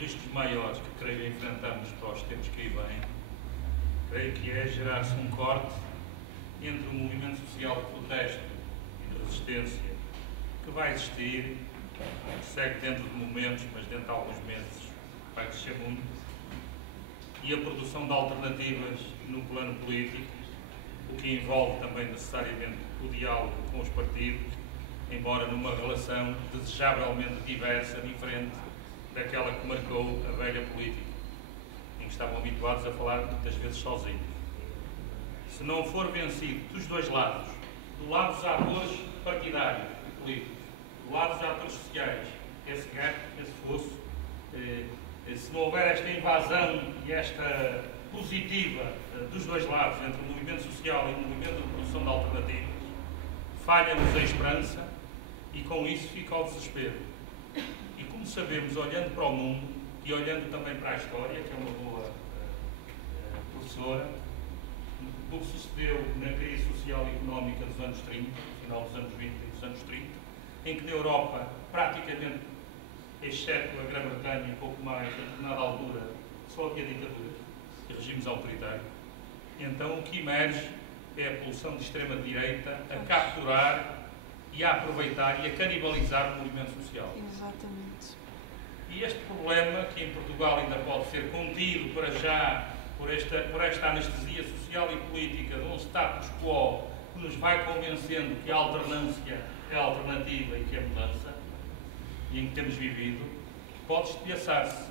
riscos maiores que creio enfrentamos para os tempos que aí vêm, creio que é gerar-se um corte entre o movimento social de protesto e de resistência que vai existir, que segue dentro de momentos, mas dentro de alguns meses vai crescer muito, e a produção de alternativas no plano político, o que envolve também necessariamente o diálogo com os partidos, embora numa relação desejavelmente diversa, diferente daquela que marcou a velha política, em que estavam habituados a falar muitas vezes sozinhos. Se não for vencido dos dois lados, do lado dos atores partidários e políticos, do lado dos atores sociais, esse gap, esse fosso, se não houver esta invasão e esta positiva dos dois lados, entre o movimento social e o movimento de produção de alternativas, falha-nos a esperança e com isso fica ao desespero. E como sabemos, olhando para o mundo e olhando também para a história, que é uma boa professora, o que sucedeu na crise social e económica dos anos 30, final dos anos 20 e dos anos 30, em que na Europa, praticamente, exceto a Grã-Bretanha e pouco mais, a determinada altura, só havia ditaduras e regimes autoritários. Então o que emerge é a pulsão de extrema-direita a capturar e a aproveitar e a canibalizar o movimento social. Exatamente. E este problema, que em Portugal ainda pode ser contido para já por esta anestesia social e política de um status quo que nos vai convencendo que a alternância é a alternativa e que é mudança, e em que temos vivido, pode estilhaçar-se.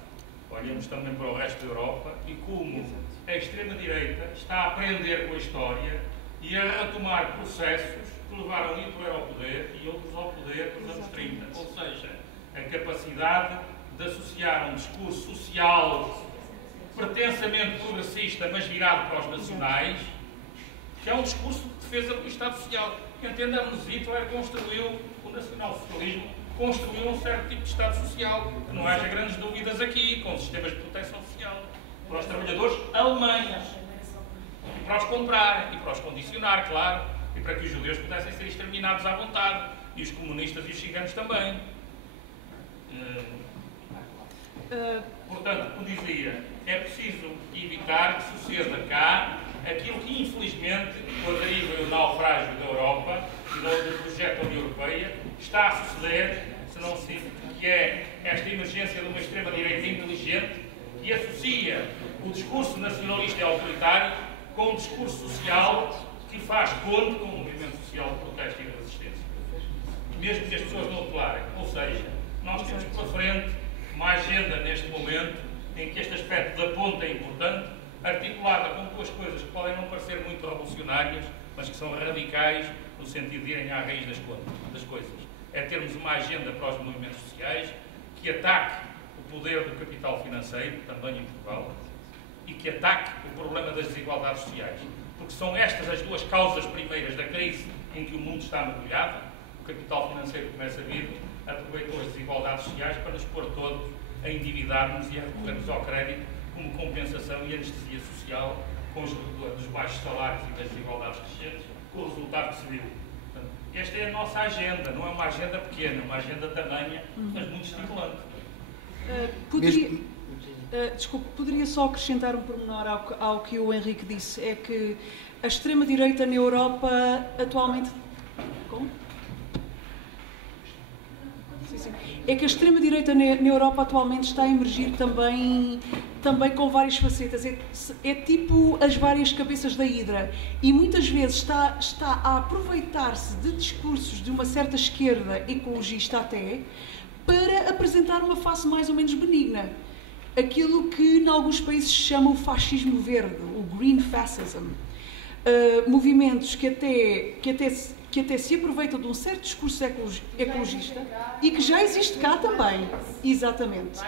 Olhamos também para o resto da Europa e como a extrema-direita está a aprender com a história e a retomar processos que levaram Hitler ao poder e outros ao poder nos anos 30. Ou seja, a capacidade de associar um discurso social pretensamente progressista, mas virado para os nacionais, que é um discurso de defesa do Estado Social. Entendamos, Hitler construiu o nacional-socialismo, construiu um certo tipo de Estado Social, que não haja grandes dúvidas aqui, com sistemas de proteção social, para os trabalhadores alemães, e para os comprar, e para os condicionar, claro, e para que os judeus pudessem ser exterminados à vontade, e os comunistas e os ciganos também. Portanto, como dizia, é preciso evitar que suceda cá aquilo que, infelizmente, com a deriva e o naufrágio da Europa e do projeto da União Europeia, está a suceder, se não se que é esta emergência de uma extrema-direita inteligente que associa o discurso nacionalista e autoritário com um discurso social que faz ponte com o movimento social de protesto e de resistência. Mesmo que as pessoas não declarem. Ou seja, nós temos pela frente uma agenda neste momento em que este aspecto da ponte é importante, articulada com duas coisas que podem não parecer muito revolucionárias, mas que são radicais no sentido de irem à raiz das coisas. É termos uma agenda para os movimentos sociais que ataque o poder do capital financeiro, também em Portugal, e que ataque o problema das desigualdades sociais. Porque são estas as duas causas primeiras da crise em que o mundo está mergulhado. O capital financeiro começa a vir, aproveitou as desigualdades sociais para nos pôr todos a endividar-nos e a recorrermos ao crédito como compensação e anestesia social com dos baixos salários e das desigualdades crescentes, com o resultado que se viu. Portanto, esta é a nossa agenda, não é uma agenda pequena, é uma agenda tamanha, mas muito estimulante. Poderia só acrescentar um pormenor ao que o Henrique disse, é que a extrema-direita na Europa atualmente... Como? É que a extrema-direita na Europa atualmente está a emergir também com várias facetas. É tipo as várias cabeças da hidra. E muitas vezes está a aproveitar-se de discursos de uma certa esquerda ecologista até, para apresentar uma face mais ou menos benigna. Aquilo que em alguns países se chama o fascismo verde, o green fascism. Movimentos que até se aproveitam de um certo discurso ecologista e que já existe cá também, exatamente,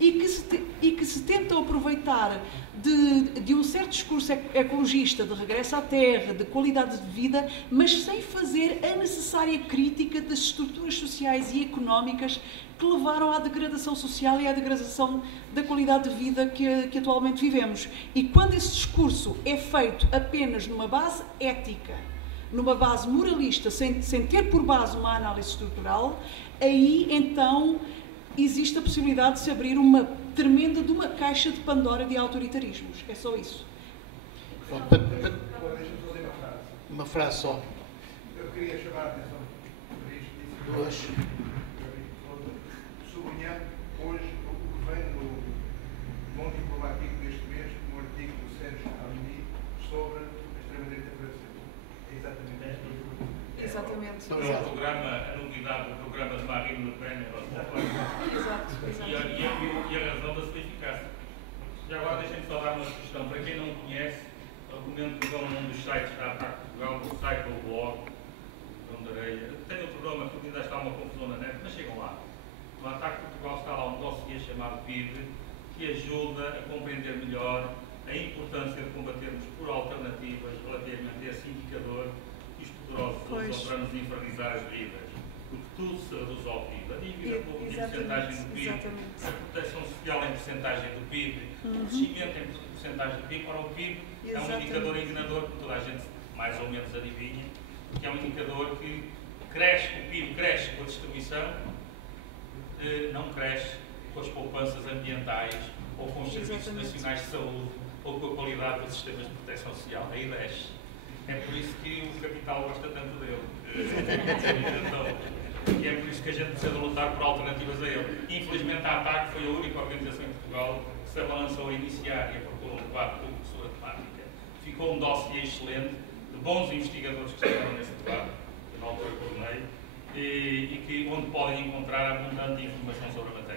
e que se tentam aproveitar de um certo discurso ecologista, de regresso à terra, de qualidade de vida, mas sem fazer a necessária crítica das estruturas sociais e económicas que levaram à degradação social e à degradação da qualidade de vida que atualmente vivemos. E quando esse discurso é feito apenas numa base ética, numa base moralista, sem ter por base uma análise estrutural, aí então existe a possibilidade de se abrir uma tremenda de uma caixa de Pandora de autoritarismos. É só isso. Deixa-me fazer uma frase só. Eu queria chamar a atenção para isto. Sublinhando hoje o que vem no Mundo Informativo deste mês, um artigo do Sérgio Alini sobre a extrema-direita francesa. É exatamente isto. Exatamente. O programa, a novidade do programa de Marine Le Pen Exato. e a razão da sua eficácia. Já agora deixem-me só dar uma sugestão. Para quem não conhece, recomendo que vão num dos sites da ATAC Portugal, o site do blog, João de Areia. Tem outro programa que ainda está uma confusão na net, mas chegam lá. No ATAC Portugal está lá um dossiê chamado PIB, que ajuda a compreender melhor a importância de combatermos por alternativas relativamente a esse indicador que os poderosos usam para nos infernizar as vidas. Porque tudo se reduz ao PIB. A dívida pública em porcentagem do PIB, a proteção social em porcentagem do PIB, o crescimento em porcentagem do PIB. Ora, o PIB é um indicador enganador, que toda a gente mais ou menos adivinha, que é um indicador que cresce, o PIB cresce com a distribuição, não cresce com as poupanças ambientais ou com os serviços nacionais de saúde ou com a qualidade dos sistemas de proteção social. Aí desce. É por isso que o capital gosta tanto dele. E é por isso que a gente precisa lutar por alternativas a ele. Infelizmente, a ATAC foi a única organização em Portugal que se abalançou a iniciar e a propor um debate público sobre a temática. Ficou um dossiê excelente de bons investigadores que estiveram nesse debate, que na altura coordenei, e onde podem encontrar abundante informação sobre a matéria.